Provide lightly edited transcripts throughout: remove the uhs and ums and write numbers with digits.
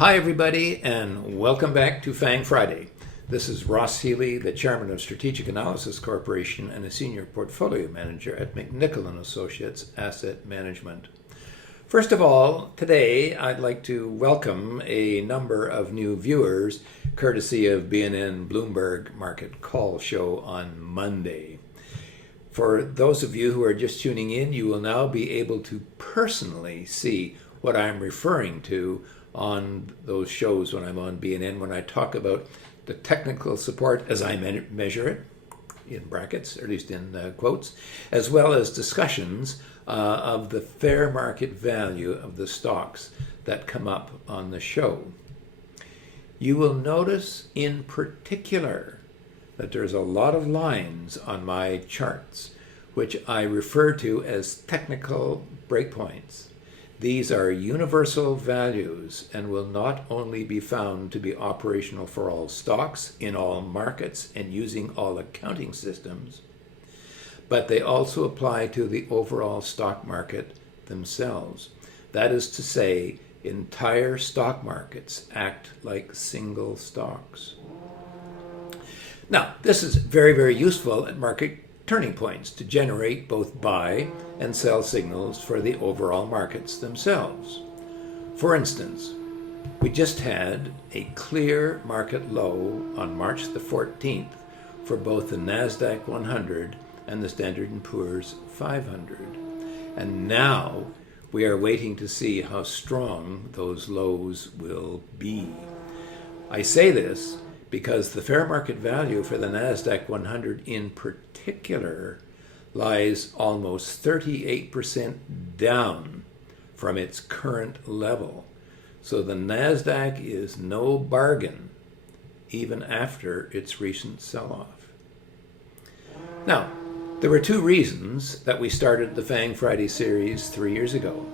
Hi everybody, and welcome back to FANG Friday. This is Ross Healy, the Chairman of Strategic Analysis Corporation and a Senior Portfolio Manager at McNichol & Associates Asset Management. First of all, today I'd like to welcome a number of new viewers courtesy of BNN Bloomberg Market Call Show on Monday. For those of you who are just tuning in, you will now be able to personally see what I'm referring to on those shows when I'm on BNN, when I talk about the technical support as I measure it, in brackets, or at least in quotes, as well as discussions of the fair market value of the stocks that come up on the show. You will notice in particular that there's a lot of lines on my charts, which I refer to as technical breakpoints. These are universal values and will not only be found to be operational for all stocks in all markets and using all accounting systems, but they also apply to the overall stock market themselves. That is to say, entire stock markets act like single stocks. Now, this is very, very useful at market turning points to generate both buy and sell signals for the overall markets themselves. For instance, we just had a clear market low on March the 14th for both the NASDAQ 100 and the Standard & Poor's 500. And now we are waiting to see how strong those lows will be. I say this because the fair market value for the NASDAQ 100 in particular lies almost 38% down from its current level. So the NASDAQ is no bargain, even after its recent sell-off. Now, there were two reasons that we started the FANG Friday series 3 years ago.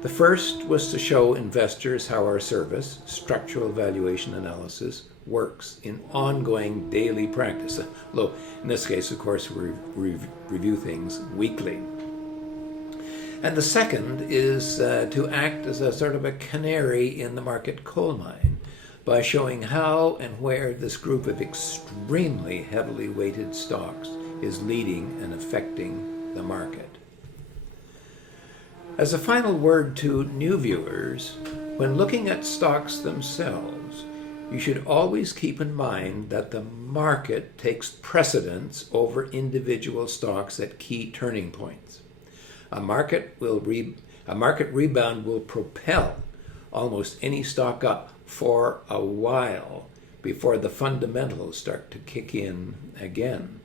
The first was to show investors how our service, structural valuation analysis, works in ongoing daily practice. Although in this case, of course, we review things weekly. And the second is to act as a sort of a canary in the market coal mine by showing how and where this group of extremely heavily weighted stocks is leading and affecting the market. As a final word to new viewers, when looking at stocks themselves, you should always keep in mind that the market takes precedence over individual stocks at key turning points. A market rebound will propel almost any stock up for a while before the fundamentals start to kick in again.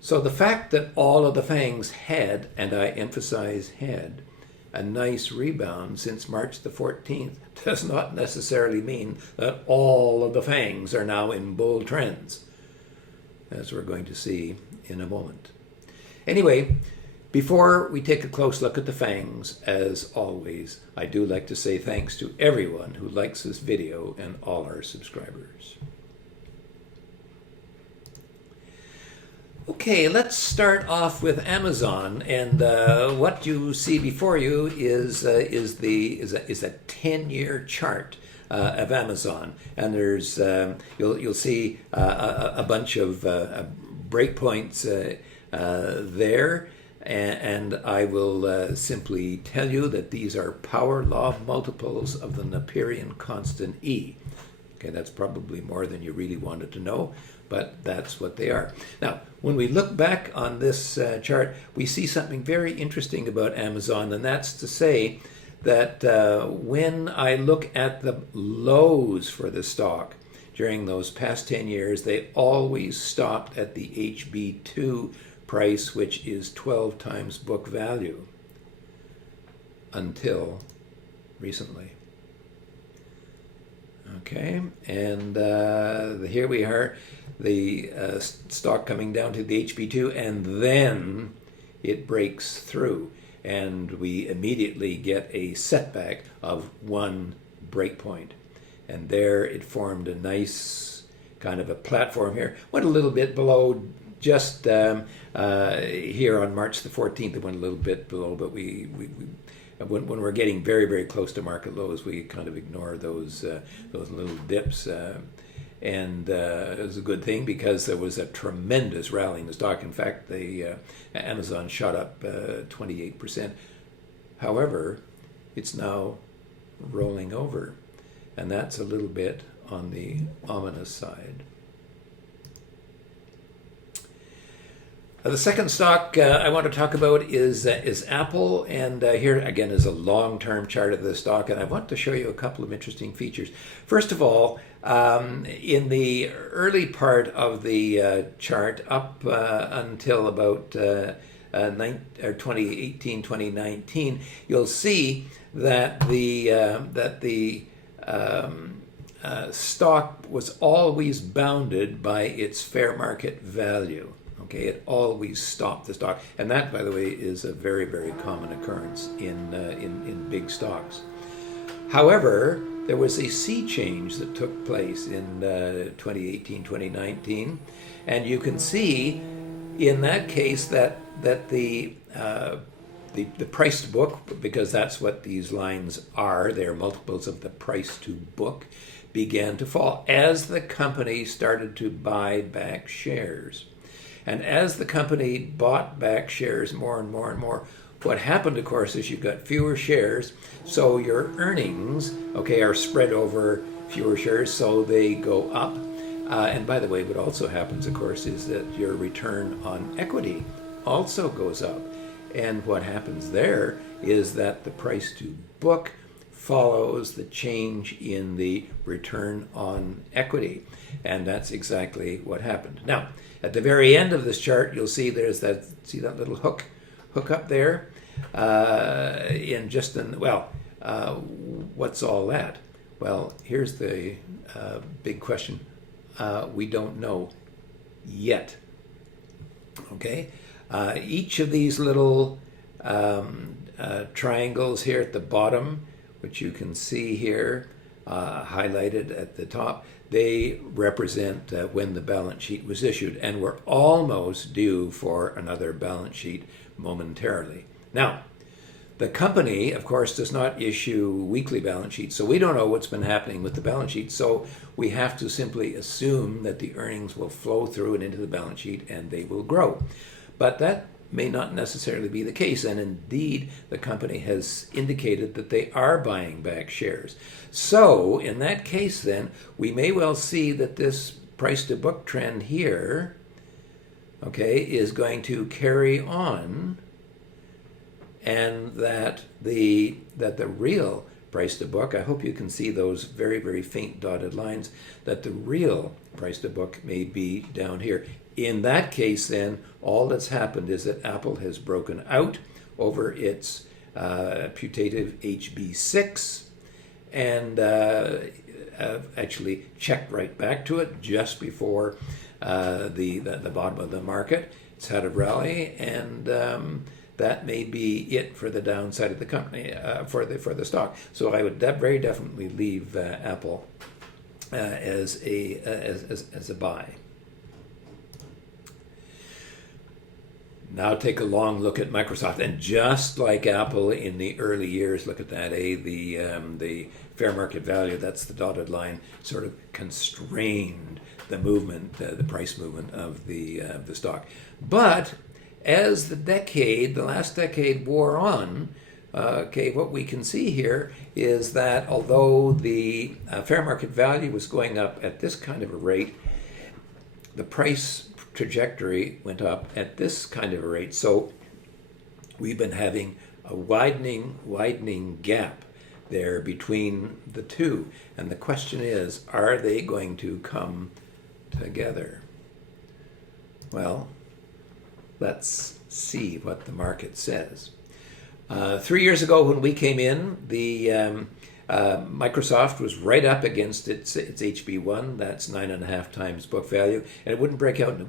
So the fact that all of the FANGs had, and I emphasize had, a nice rebound since March the 14th does not necessarily mean that all of the FANGs are now in bull trends, as we're going to see in a moment. Anyway, before we take a close look at the FANGs, as always, I do like to say thanks to everyone who likes this video and all our subscribers. Okay, let's start off with Amazon, and what you see before you is a 10-year chart of Amazon, and there's you'll see a bunch of breakpoints there, and I will simply tell you that these are power law multiples of the Napierian constant E. Okay, that's probably more than you really wanted to know, but that's what they are. Now, when we look back on this chart, we see something very interesting about Amazon, and that's to say that when I look at the lows for the stock during those past 10 years, they always stopped at the HB2 price, which is 12 times book value, until recently. Okay, and here we are, the stock coming down to the HB2, and then it breaks through, and we immediately get a setback of one breakpoint. And there it formed a nice kind of a platform here. Went a little bit below just here on March the 14th. It went a little bit below, but we when we're getting very, very close to market lows, we kind of ignore those little dips. And it was a good thing because there was a tremendous rally in the stock. In fact, the Amazon shot up 28%. However, it's now rolling over, and that's a little bit on the ominous side. The second stock I want to talk about is Apple, and here again is a long-term chart of the stock, and I want to show you a couple of interesting features. First of all, in the early part of the chart, up until about 2018, 2019, you'll see that the stock was always bounded by its fair market value. Okay, it always stopped the stock, and that, by the way, is a very, very common occurrence in big stocks. However, there was a sea change that took place in 2018, 2019, and you can see in that case that the price to book, because that's what these lines are, they're multiples of the price to book, began to fall as the company started to buy back shares. And as the company bought back shares more and more and more, what happened, of course, is you got fewer shares, so your earnings, okay, are spread over fewer shares, so they go up. And by the way, what also happens, of course, is that your return on equity also goes up. And what happens there is that the price to book follows the change in the return on equity. And that's exactly what happened. Now, at the very end of this chart, you'll see there's that, see that little hook up there? What's all that? Well, here's the big question. We don't know yet. Okay? Each of these little triangles here at the bottom, which you can see here, highlighted at the top, they represent when the balance sheet was issued, and we're almost due for another balance sheet momentarily. Now, the company, of course, does not issue weekly balance sheets, so we don't know what's been happening with the balance sheet, so we have to simply assume that the earnings will flow through and into the balance sheet and they will grow. But that may not necessarily be the case, and indeed the company has indicated that they are buying back shares. So in that case then, we may well see that this price to book trend here, okay, is going to carry on, and that the real price to book, I hope you can see those very, very faint dotted lines, that the real price to book may be down here. In that case, then, all that's happened is that Apple has broken out over its putative HB6 and actually checked right back to it just before the bottom of the market. It's had a rally, and that may be it for the downside of the company, for the stock. So I would very definitely leave Apple as a buy. Now take a long look at Microsoft, and just like Apple in the early years, look at that, the fair market value, that's the dotted line, sort of constrained the movement, the price movement of the stock. But as the last decade wore on, okay, what we can see here is that although the fair market value was going up at this kind of a rate, the price trajectory went up at this kind of a rate. So we've been having a widening gap there between the two. And the question is, are they going to come together? Well, let's see what the market says. 3 years ago when we came in, the Microsoft was right up against its HB1, that's 9.5 times book value, and it wouldn't break out,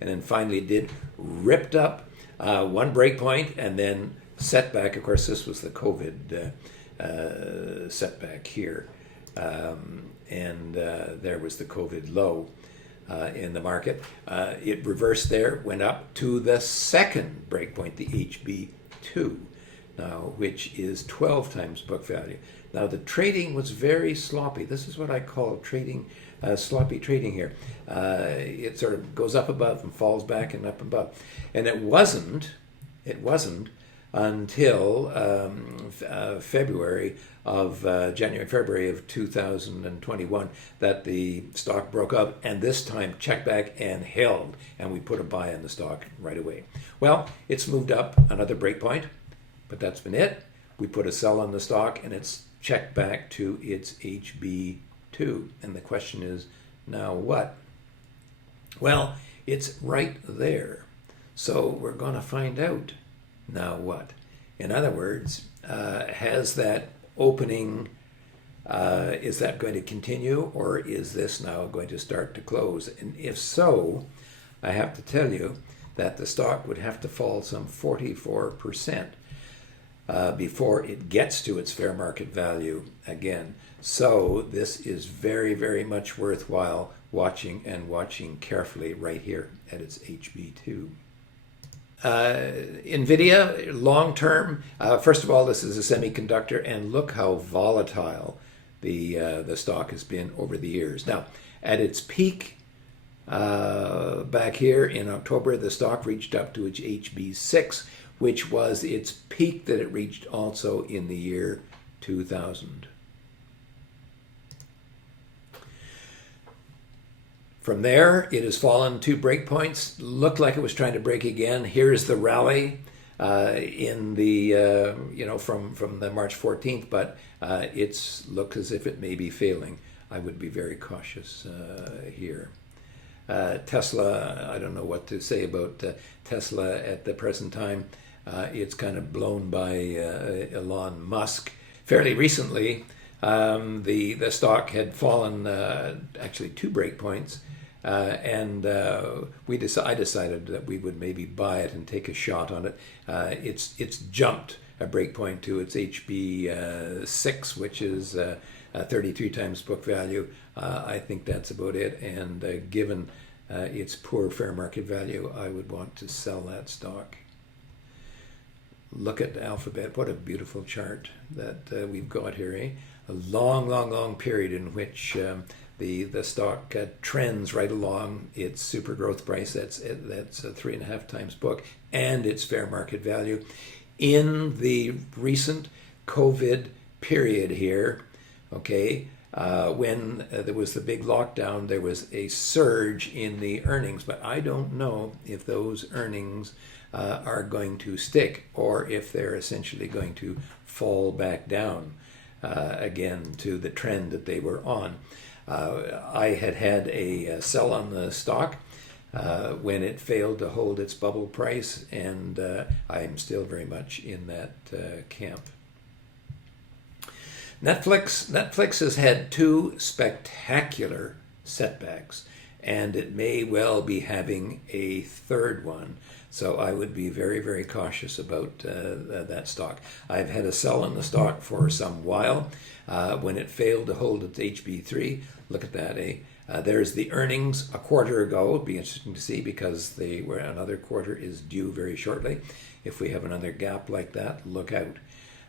and then finally it did, ripped up one break point, and then setback. Of course, this was the COVID setback here, and there was the COVID low in the market. It reversed there, went up to the second break point, the HB2. now, which is 12 times book value. Now, the trading was very sloppy. This is what I call trading, sloppy trading here. It sort of goes up above and falls back and up above. And it wasn't until February of January, February of 2021 that the stock broke up, and this time checked back and held, and we put a buy in the stock right away. Well, it's moved up another breakpoint, but that's been it. We put a sell on the stock, and it's checked back to its HB2. And the question is, now what? Well, it's right there. So we're going to find out now what. In other words, has that opening, is that going to continue, or is this now going to start to close? And if so, I have to tell you that the stock would have to fall some 44% before it gets to its fair market value again. So this is very, very much worthwhile watching, and watching carefully right here at its HB2. NVDA, long term, first of all, this is a semiconductor, and look how volatile the stock has been over the years. Now, at its peak back here in October, the stock reached up to its HB6, which was its peak that it reached also in the year 2000. From there, it has fallen 2 breakpoints. Looked like it was trying to break again. Here's the rally in the from the March 14th, but it's looked as if it may be failing. I would be very cautious here. Tesla, I don't know what to say about Tesla at the present time. It's kind of blown by Elon Musk. Fairly recently, the stock had fallen actually 2 breakpoints. And I decided that we would maybe buy it and take a shot on it. It's jumped a breakpoint to its HB6, which is 33 times book value. I think that's about it. And given its poor fair market value, I would want to sell that stock. Look at Alphabet. What a beautiful chart that we've got here, eh? A long, long, long period in which the stock trends right along its super growth price. That's 3.5 times book, and its fair market value. In the recent COVID period here, okay, when there was the big lockdown, there was a surge in the earnings, but I don't know if those earnings are going to stick, or if they're essentially going to fall back down again to the trend that they were on. I had a sell on the stock when it failed to hold its bubble price, and I'm still very much in that camp. Netflix has had 2 spectacular setbacks, and it may well be having a third one. So I would be very, very cautious about that stock. I've had a sell on the stock for some while. When it failed to hold its HB3, look at that, eh? There's the earnings a quarter ago. It'd be interesting to see, because another quarter is due very shortly. If we have another gap like that, look out.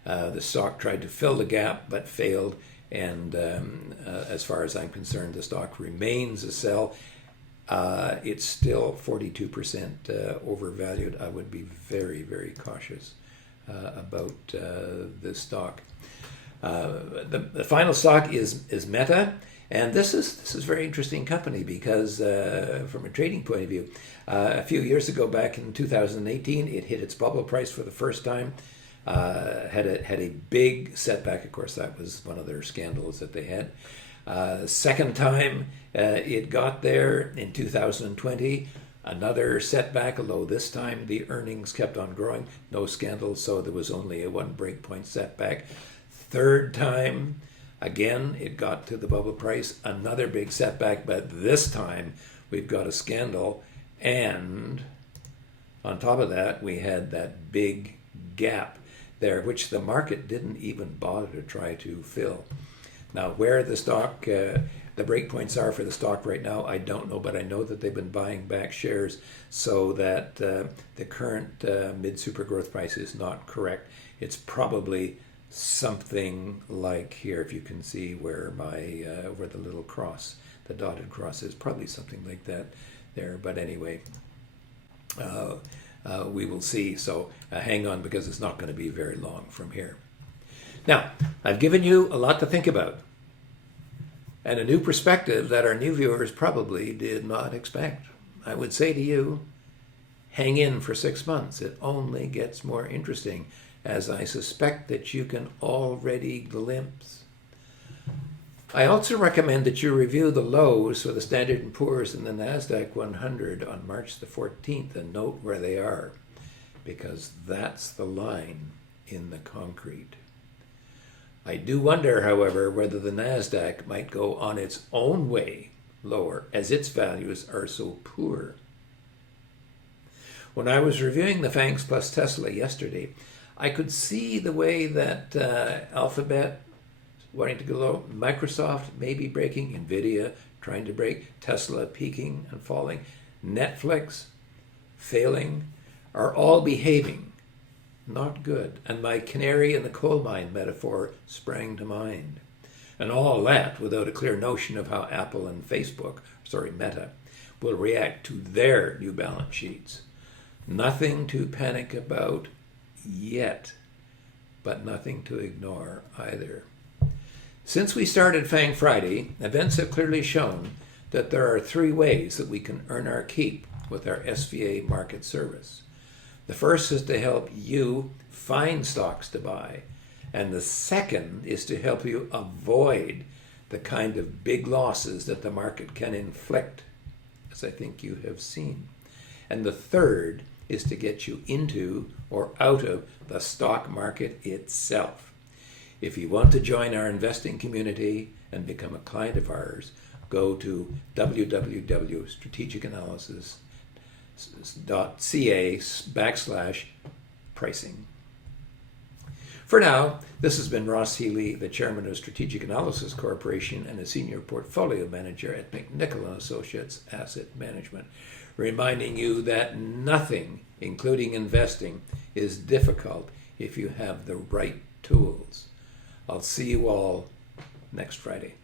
The stock tried to fill the gap but failed, and as far as I'm concerned, the stock remains a sell. It's still 42% overvalued. I would be very, very cautious about this stock. The final stock is Meta, and this is a very interesting company, because from a trading point of view, a few years ago, back in 2018, it hit its bubble price for the first time. Had a big setback. Of course, that was one of their scandals that they had. Second time it got there in 2020, another setback, although this time the earnings kept on growing, no scandal, so there was only a 1 breakpoint setback. Third time, again, it got to the bubble price, another big setback, but this time we've got a scandal, and on top of that, we had that big gap there, which the market didn't even bother to try to fill. Now, where the stock the breakpoints are for the stock right now, I don't know, but I know that they've been buying back shares so that the current mid-super growth price is not correct. It's probably something like here, if you can see where where the little cross, the dotted cross is, probably something like that there. But anyway, we will see. So hang on, because it's not going to be very long from here. Now, I've given you a lot to think about, and a new perspective that our new viewers probably did not expect. I would say to you, hang in for 6 months. It only gets more interesting, as I suspect that you can already glimpse. I also recommend that you review the lows for the Standard & Poor's and the NASDAQ 100 on March the 14th and note where they are, because that's the line in the concrete. I do wonder, however, whether the NASDAQ might go on its own way lower, as its values are so poor. When I was reviewing the FANGs plus Tesla yesterday, I could see the way that Alphabet wanting to go low, Microsoft maybe breaking, NVDA trying to break, Tesla peaking and falling, Netflix failing, are all behaving not good. And my canary in the coal mine metaphor sprang to mind. And all that without a clear notion of how Apple and Meta, will react to their new balance sheets. Nothing to panic about yet, but nothing to ignore either. Since we started FANG Friday, events have clearly shown that there are 3 ways that we can earn our keep with our SVA market service. The first is to help you find stocks to buy, and the second is to help you avoid the kind of big losses that the market can inflict, as I think you have seen. And the third is to get you into or out of the stock market itself. If you want to join our investing community and become a client of ours, go to www.strategicanalysis.ca/pricing. For now, this has been Ross Healy, the chairman of Strategic Analysis Corporation and a senior portfolio manager at McNichol & Associates Asset Management, reminding you that nothing, including investing, is difficult if you have the right tools. I'll see you all next Friday.